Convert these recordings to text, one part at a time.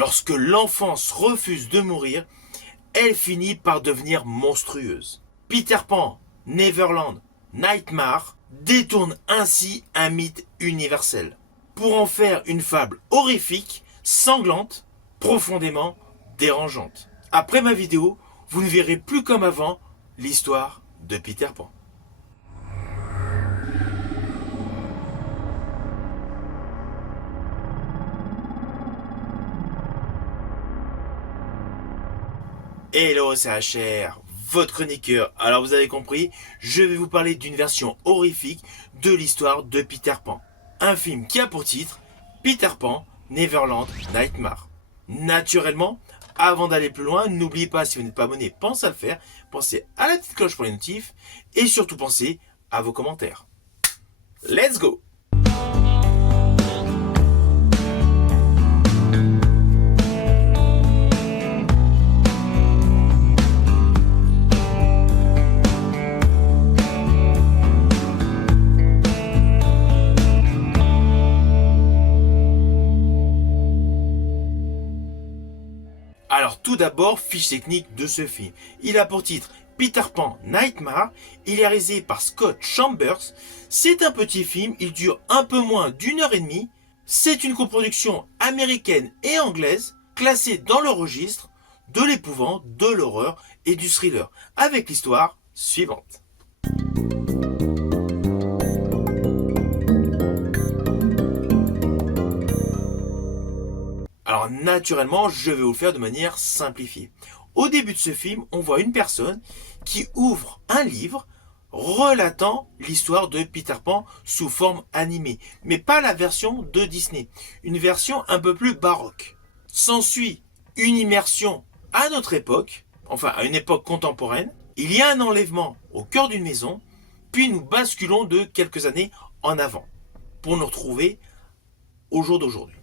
Lorsque l'enfance refuse de mourir, elle finit par devenir monstrueuse. Peter Pan, Neverland, Nightmare détournent ainsi un mythe universel pour en faire une fable horrifique, sanglante, profondément dérangeante. Après ma vidéo, vous ne verrez plus comme avant l'histoire de Peter Pan. Hello, c'est HR, votre chroniqueur. Alors vous avez compris, je vais vous parler d'une version horrifique de l'histoire de Peter Pan. Un film qui a pour titre Peter Pan, Neverland, Nightmare. Naturellement, avant d'aller plus loin, n'oubliez pas, si vous n'êtes pas abonné, pensez à le faire. Pensez à la petite cloche pour les notifs. Et surtout pensez à vos commentaires. Let's go! Alors tout d'abord, fiche technique de ce film. Il a pour titre Peter Pan Nightmare. Il est réalisé par Scott Chambers. C'est un petit film, il dure un peu moins d'1 h 30. C'est une coproduction américaine et anglaise, classée dans le registre de l'épouvante, de l'horreur et du thriller, avec l'histoire suivante. Alors naturellement, je vais vous le faire de manière simplifiée. Au début de ce film, on voit une personne qui ouvre un livre relatant l'histoire de Peter Pan sous forme animée, mais pas la version de Disney, une version un peu plus baroque. S'ensuit une immersion à notre époque, enfin à une époque contemporaine. Il y a un enlèvement au cœur d'une maison, puis nous basculons de quelques années en avant pour nous retrouver au jour d'aujourd'hui.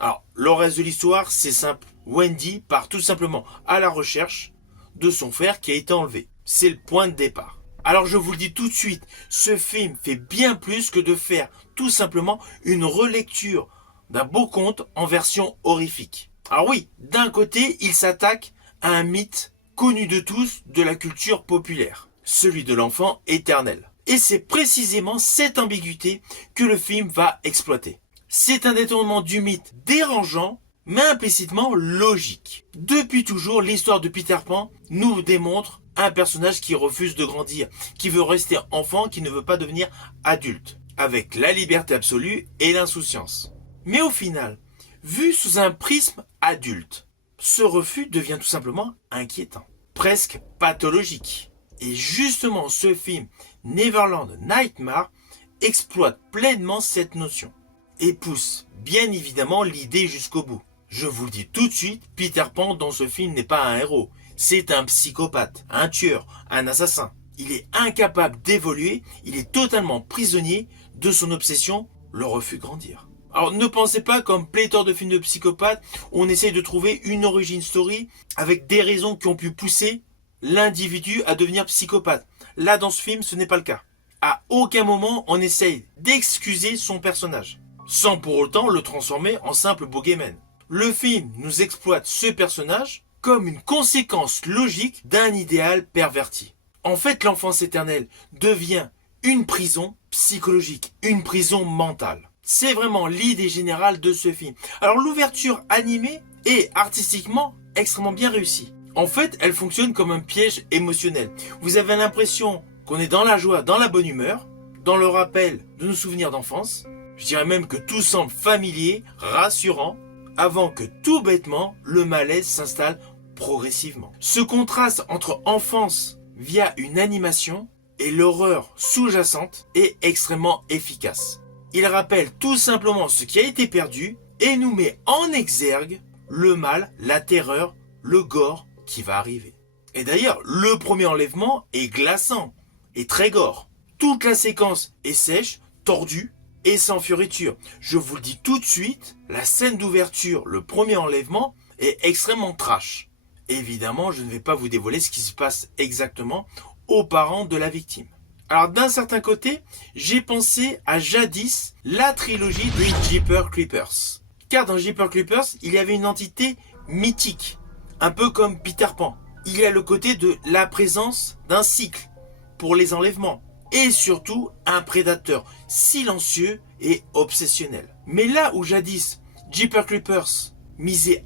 Alors, le reste de l'histoire, c'est simple. Wendy part tout simplement à la recherche de son frère qui a été enlevé. C'est le point de départ. Alors, je vous le dis tout de suite, ce film fait bien plus que de faire tout simplement une relecture d'un beau conte en version horrifique. Alors oui, d'un côté, il s'attaque à un mythe connu de tous de la culture populaire, celui de l'enfant éternel. Et c'est précisément cette ambiguïté que le film va exploiter. C'est un détournement du mythe dérangeant, mais implicitement logique. Depuis toujours, l'histoire de Peter Pan nous démontre un personnage qui refuse de grandir, qui veut rester enfant, qui ne veut pas devenir adulte, avec la liberté absolue et l'insouciance. Mais au final, vu sous un prisme adulte, ce refus devient tout simplement inquiétant, presque pathologique. Et justement, ce film, Neverland Nightmare, exploite pleinement cette notion et pousse bien évidemment l'idée jusqu'au bout. Je vous le dis tout de suite, Peter Pan dans ce film n'est pas un héros, c'est un psychopathe, un tueur, un assassin. Il est incapable d'évoluer, il est totalement prisonnier de son obsession, le refus de grandir. Alors ne pensez pas comme pléthore de films de psychopathes où on essaye de trouver une origin story avec des raisons qui ont pu pousser l'individu à devenir psychopathe. Là dans ce film, ce n'est pas le cas. À aucun moment on essaye d'excuser son personnage, sans pour autant le transformer en simple boogeyman. Le film nous exploite ce personnage comme une conséquence logique d'un idéal perverti. En fait, l'enfance éternelle devient une prison psychologique, une prison mentale. C'est vraiment l'idée générale de ce film. Alors l'ouverture animée est artistiquement extrêmement bien réussie. En fait, elle fonctionne comme un piège émotionnel. Vous avez l'impression qu'on est dans la joie, dans la bonne humeur, dans le rappel de nos souvenirs d'enfance. Je dirais même que tout semble familier, rassurant, avant que tout bêtement, le malaise s'installe progressivement. Ce contraste entre enfance via une animation et l'horreur sous-jacente est extrêmement efficace. Il rappelle tout simplement ce qui a été perdu et nous met en exergue le mal, la terreur, le gore qui va arriver. Et d'ailleurs, le premier enlèvement est glaçant et très gore. Toute la séquence est sèche, tordue, et sans fioriture. Je vous le dis tout de suite, la scène d'ouverture, le premier enlèvement, est extrêmement trash. Évidemment, je ne vais pas vous dévoiler ce qui se passe exactement aux parents de la victime. Alors d'un certain côté, j'ai pensé à jadis la trilogie des Jeepers Creepers. Car dans Jeepers Creepers, il y avait une entité mythique, un peu comme Peter Pan. Il y a le côté de la présence d'un cycle pour les enlèvements. Et surtout, un prédateur silencieux et obsessionnel. Mais là où jadis, Jeepers Creepers misait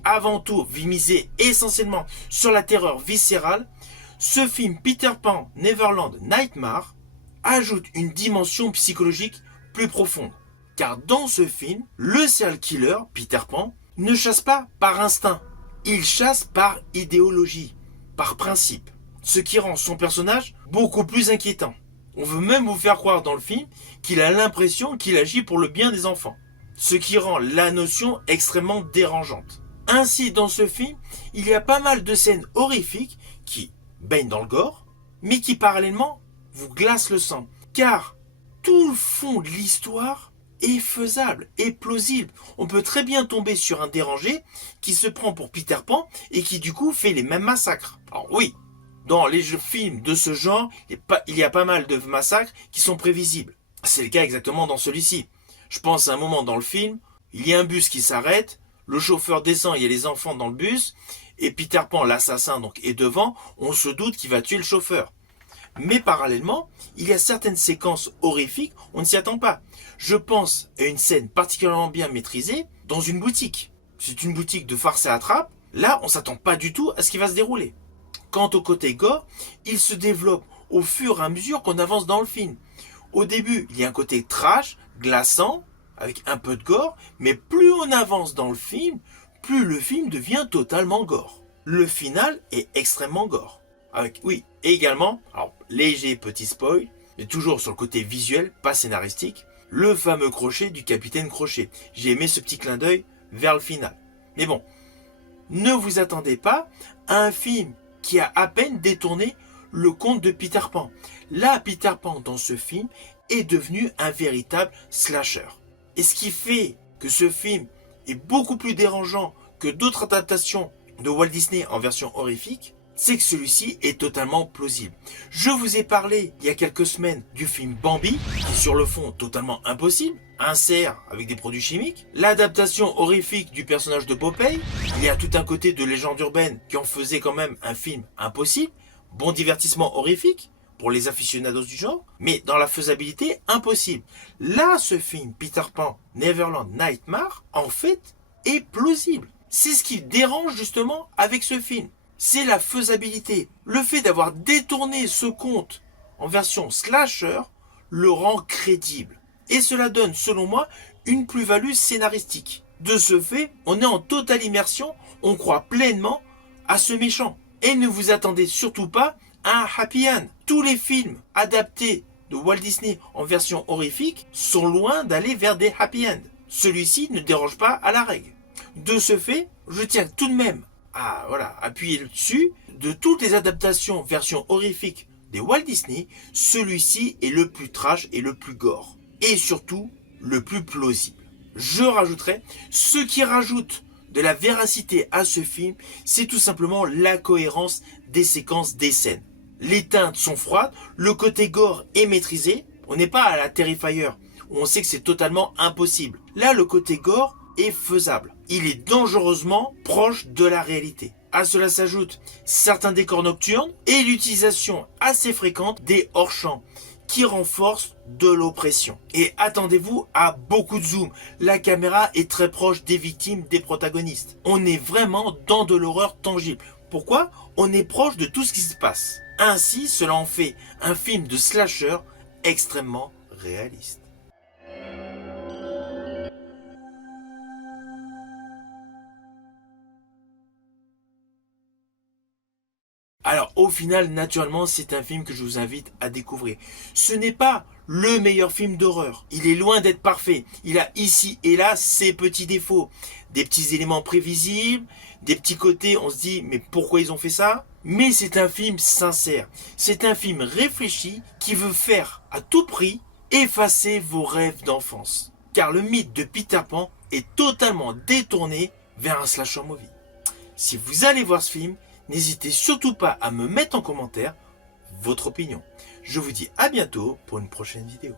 essentiellement sur la terreur viscérale, ce film Peter Pan Neverland Nightmare ajoute une dimension psychologique plus profonde. Car dans ce film, le serial killer, Peter Pan, ne chasse pas par instinct. Il chasse par idéologie, par principe. Ce qui rend son personnage beaucoup plus inquiétant. On veut même vous faire croire dans le film qu'il a l'impression qu'il agit pour le bien des enfants. Ce qui rend la notion extrêmement dérangeante. Ainsi, dans ce film, il y a pas mal de scènes horrifiques qui baignent dans le gore, mais qui parallèlement vous glacent le sang. Car tout le fond de l'histoire est faisable, est plausible. On peut très bien tomber sur un dérangé qui se prend pour Peter Pan et qui du coup fait les mêmes massacres. Alors oui, dans les films de ce genre, il y a pas mal de massacres qui sont prévisibles. C'est le cas exactement dans celui-ci. Je pense à un moment dans le film, il y a un bus qui s'arrête, le chauffeur descend, il y a les enfants dans le bus, et Peter Pan, l'assassin, donc est devant, on se doute qu'il va tuer le chauffeur. Mais parallèlement, il y a certaines séquences horrifiques, on ne s'y attend pas. Je pense à une scène particulièrement bien maîtrisée dans une boutique. C'est une boutique de farce et attrape, là on ne s'attend pas du tout à ce qui va se dérouler. Quant au côté gore, il se développe au fur et à mesure qu'on avance dans le film. Au début, il y a un côté trash, glaçant, avec un peu de gore, mais plus on avance dans le film, plus le film devient totalement gore. Le final est extrêmement gore. Avec, oui, et également, alors léger petit spoil, mais toujours sur le côté visuel, pas scénaristique, le fameux crochet du capitaine Crochet. J'ai aimé ce petit clin d'œil vers le final. Mais bon, ne vous attendez pas à un film qui a à peine détourné le conte de Peter Pan. Là, Peter Pan, dans ce film, est devenu un véritable slasher. Et ce qui fait que ce film est beaucoup plus dérangeant que d'autres adaptations de Walt Disney en version horrifique, c'est que celui-ci est totalement plausible. Je vous ai parlé il y a quelques semaines du film Bambi, qui est sur le fond totalement impossible, un cerf avec des produits chimiques, l'adaptation horrifique du personnage de Popeye, il y a tout un côté de légende urbaine qui en faisait quand même un film impossible, bon divertissement horrifique pour les aficionados du genre, mais dans la faisabilité impossible. Là, ce film Peter Pan Neverland Nightmare, en fait, est plausible. C'est ce qui dérange justement avec ce film. C'est la faisabilité. Le fait d'avoir détourné ce conte en version slasher le rend crédible. Et cela donne, selon moi, une plus-value scénaristique. De ce fait, on est en totale immersion, on croit pleinement à ce méchant. Et ne vous attendez surtout pas à un happy end. Tous les films adaptés de Walt Disney en version horrifique sont loin d'aller vers des happy end. Celui-ci ne déroge pas à la règle. De ce fait, je tiens tout de même à appuyer dessus. De toutes les adaptations version horrifique des Walt Disney, celui-ci est le plus trash et le plus gore. Et surtout, le plus plausible. Je rajouterai, ce qui rajoute de la véracité à ce film, c'est tout simplement la cohérence des séquences des scènes. Les teintes sont froides, le côté gore est maîtrisé. On n'est pas à la Terrifier, où on sait que c'est totalement impossible. Là, le côté gore est faisable. Il est dangereusement proche de la réalité. À cela s'ajoutent certains décors nocturnes et l'utilisation assez fréquente des hors-champs qui renforcent de l'oppression. Et attendez-vous à beaucoup de zoom. La caméra est très proche des victimes, des protagonistes. On est vraiment dans de l'horreur tangible. Pourquoi ? On est proche de tout ce qui se passe. Ainsi, cela en fait un film de slasher extrêmement réaliste. Alors au final, naturellement, c'est un film que je vous invite à découvrir. Ce n'est pas le meilleur film d'horreur. Il est loin d'être parfait. Il a ici et là ses petits défauts. Des petits éléments prévisibles, des petits côtés, on se dit mais pourquoi ils ont fait ça ? Mais c'est un film sincère. C'est un film réfléchi qui veut faire à tout prix effacer vos rêves d'enfance. Car le mythe de Peter Pan est totalement détourné vers un slasher movie. Si vous allez voir ce film, n'hésitez surtout pas à me mettre en commentaire votre opinion. Je vous dis à bientôt pour une prochaine vidéo.